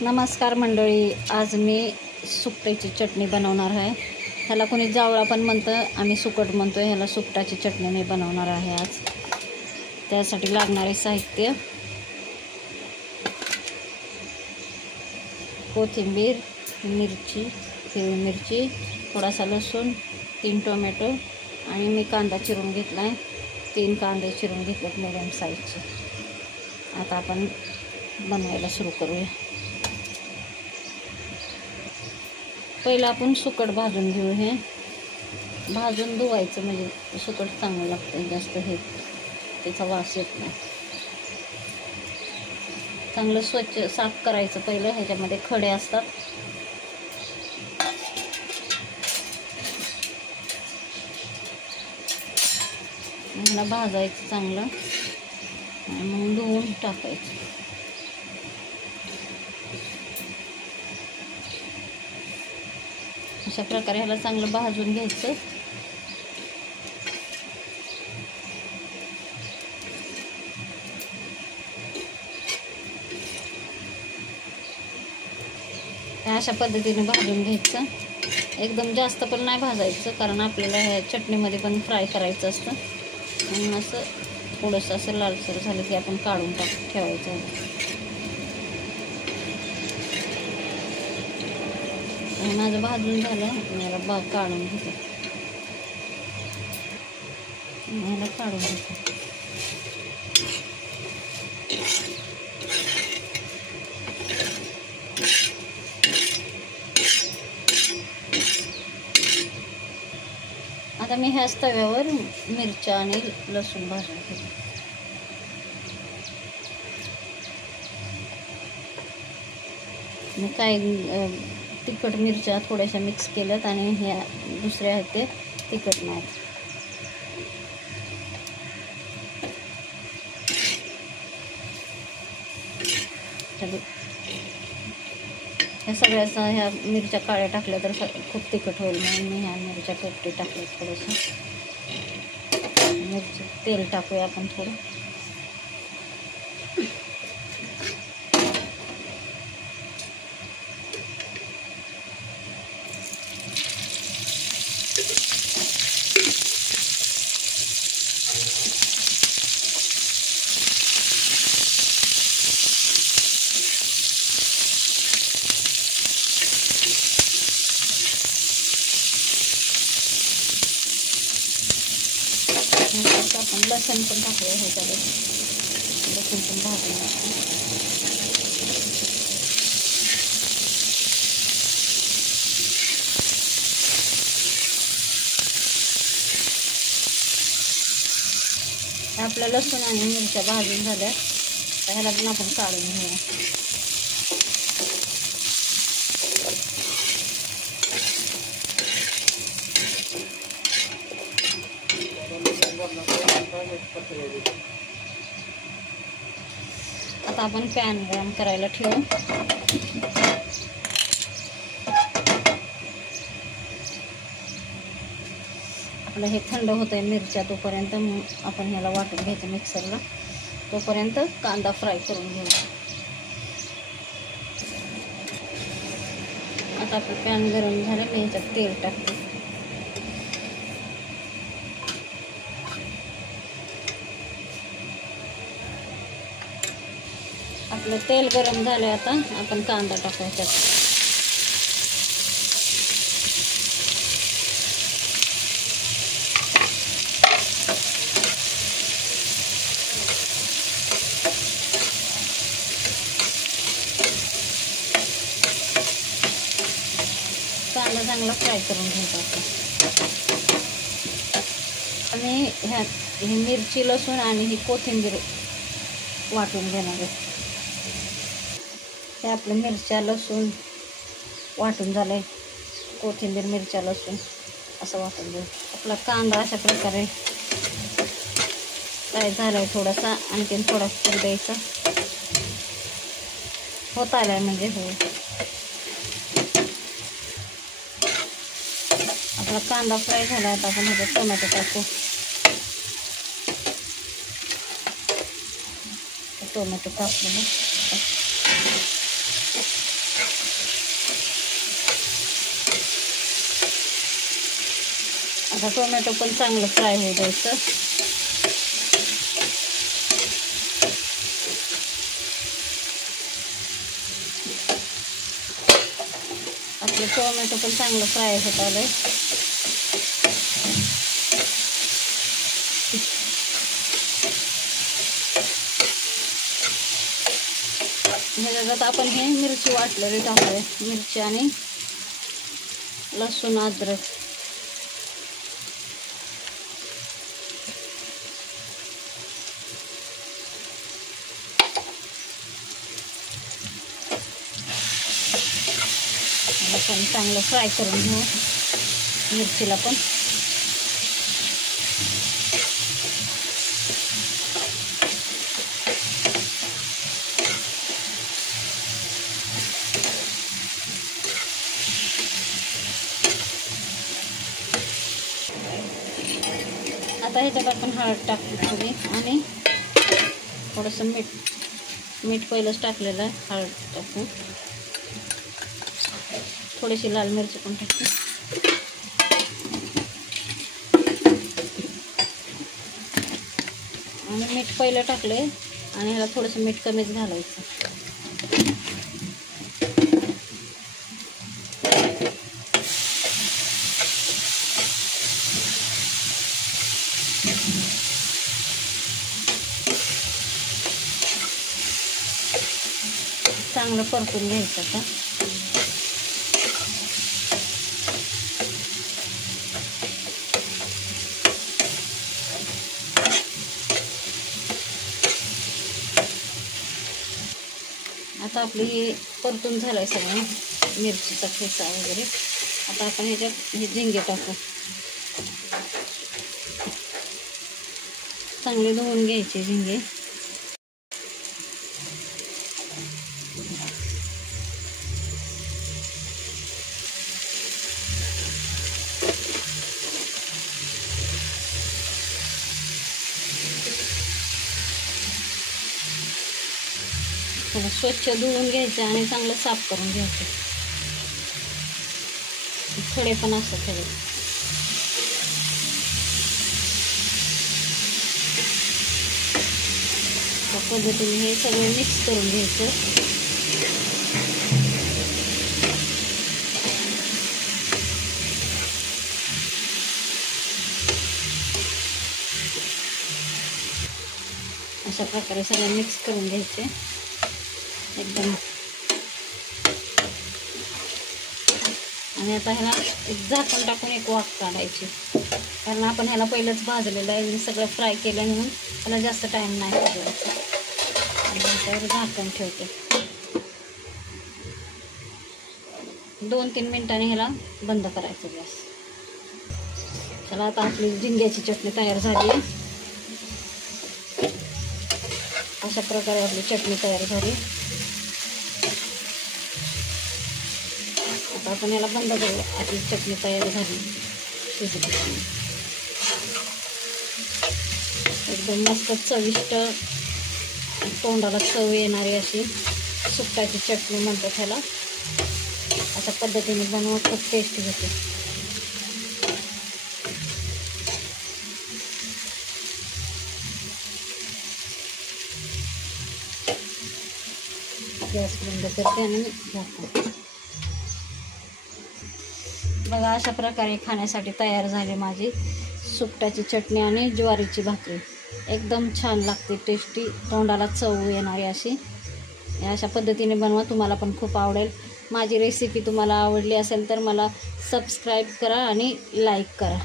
नमस्कार मंडळी, आज मी सुकटाची चटणी बनवणार आहे। ह्याला कोणी जावळा पण म्हणतं, आम्ही सुकट म्हणतो। ह्याला सुकटाची चटणी मी बनवणार आहे आज। त्यासाठी लागणारे साहित्य: कोथिंबीर, मिरची, हिरवी मिरची, थोडासा लसूण, 3 टोमॅटो आणि मी कांदा चिरून घेतला आहे। 3 कांदे चिरून घेतलेत मीडियम साईजचे। आता आपण बनवायला सुरू करूया। पहिला आपण सुकट भाजून घेऊ। हे भाजून धुवायचं म्हणजे सुकट चांगलं लागतं, जास्त हे त्याचा वास येत नाही। चांगलं स्वच्छ साफ करायचं पहिलं, ह्याच्यामध्ये खडे असतात। ह्याला भाजायचं चांगलं आणि मग धुवून टाकायचं। अशा प्रकारे ह्याला चांगलं भाजून घ्यायचं। अशा पद्धतीने भाजून घ्यायचं। एकदम जास्त पण नाही भाजायचं, कारण आपल्याला ह्या चटणीमध्ये पण फ्राय करायचं असतं। म्हणून असं थोडंसं असं लालसर झालं की आपण काढून ठेवायचं। माझं भाजून झालं, मला काढून घेते। मला काढून घेते। आता मी ह्याच तव्यावर मिरच्या आणि लसूण भाजून घेते। मी काय तिखट मिरच्या थोड्याशा मिक्स केल्यात आणि ह्या दुसऱ्या आहेत ते तिखट नाहीत। ह्या सगळ्याचा ह्या मिरच्या काळ्या टाकल्या तर खूप तिखट होईल, म्हणून मी ह्या मिरच्या पोपटी टाकल्या। थोडंसं मिरची तेल टाकूया आपण थोडं। आपण लसूण पण टाकूया ह्याच्यामध्ये। लसूण पण भाजून आपल्या लसूण आणि मिरच्या भाजून झाल्या, ह्याला पण आपण काढून घेऊया। आता आपण पॅन गरम करायला ठेवू। आपलं हे थंड होतंय मिरच्या, तोपर्यंत आपण ह्याला वाटून घ्यायचं मिक्सरला। तोपर्यंत कांदा फ्राय करून घेऊ। आता आपलं पॅन गरम झालं, मी ह्याच्यात तेल टाकते। आपलं तेल गरम झालं, आता आपण कांदा टाकायचा। कांदा चांगला फ्राय करून घ्यायचा आणि ही मिरची, लसूण आणि ही कोथिंबीर वाटून घेणार आहे। हे आपलं मिरच्या लसूण वाटून झालंय। कोथिंबीर, मिरच्या, लसूण असं वाटून घेऊ। आपला कांदा अशा प्रकारे फ्राय झालाय। थोडासा आणखीन थोडा फूल द्यायचा, होत आलाय म्हणजे हो। आपला कांदा फ्राय झाला, आता आपण ह्याच्यात टोमॅटो टाकू। टोमॅटो टाकलं आता टोमॅटो पण चांगलं फ्राय होऊ द्यायचं. आपलं टोमॅटो पण चांगलं फ्राय होत आलंय. ह्याच्यात आपण हे मिरची वाटलेली टाकूया. मिरची आणि लसूण अद्रक. आपण चांगलं फ्राय करून घेऊ मिरचीला पण. आता ह्याच्यात आपण हळद टाकली थोडी आणि थोडंसं मीठ पहिलंच टाकलेलं आहे. हळद टाकू, थोडीशी लाल मिरची पण टाकू. आणि मीठ पहिलं टाकले आणि ह्याला थोडंसं मीठ कमीच घालायचं. चांगलं परतून घ्यायचं आता. आता आपली परतून झालाय सगळं मिरचीचा ठेचा वगैरे. आता आपण ह्याच्यात हे झिंगे टाकू. चांगले धुवून घ्यायचे झिंगे. स्वच्छ धुवून घ्यायचं आणि चांगलं साफ करून घ्यायचं. थोडे पण असं थोडे. त्या पद्धतीने हे सगळं मिक्स करून घ्यायचं. अशा प्रकारे सगळं मिक्स करून घ्यायचे एकदम. आणि आता ह्याला एक झाकण टाकून एक वाफ काढायची, कारण आपण ह्याला पहिलंच भाजलेलं आहे, सगळं फ्राय केलं म्हणून त्याला जास्त टाईम नाही करायचा. त्यावर झाकण ठेवते. 2-3 मिनिटांनी ह्याला बंद करायचं गॅस. चला आता आपली झिंग्याची चटणी तयार झाली आहे. अशा प्रकारे आपली चटणी तयार झाली. आता आपण याला बंद करू. आपली चटणी तयार झाली. एकदम मस्त चविष्ट, तोंडाला चव येणारी अशी सुकटाची चटणी म्हणतात ह्याला. अशा पद्धतीने बनवा, खूप टेस्टी होते. गॅस बंद करते आणि झाकते. बघा अशा प्रकारे खाण्यासाठी तयार झाली माझी सुकटाची चटणी आणि ज्वारीची भाकरी. एकदम छान लागते, टेस्टी, तोंडाला चव येणारी अशी. अशा पद्धतीने बनवा, तुम्हाला पण खूप आवडेल. माझी रेसिपी तुम्हाला आवडली असेल तर मला सबस्क्राईब करा आणि लाईक करा.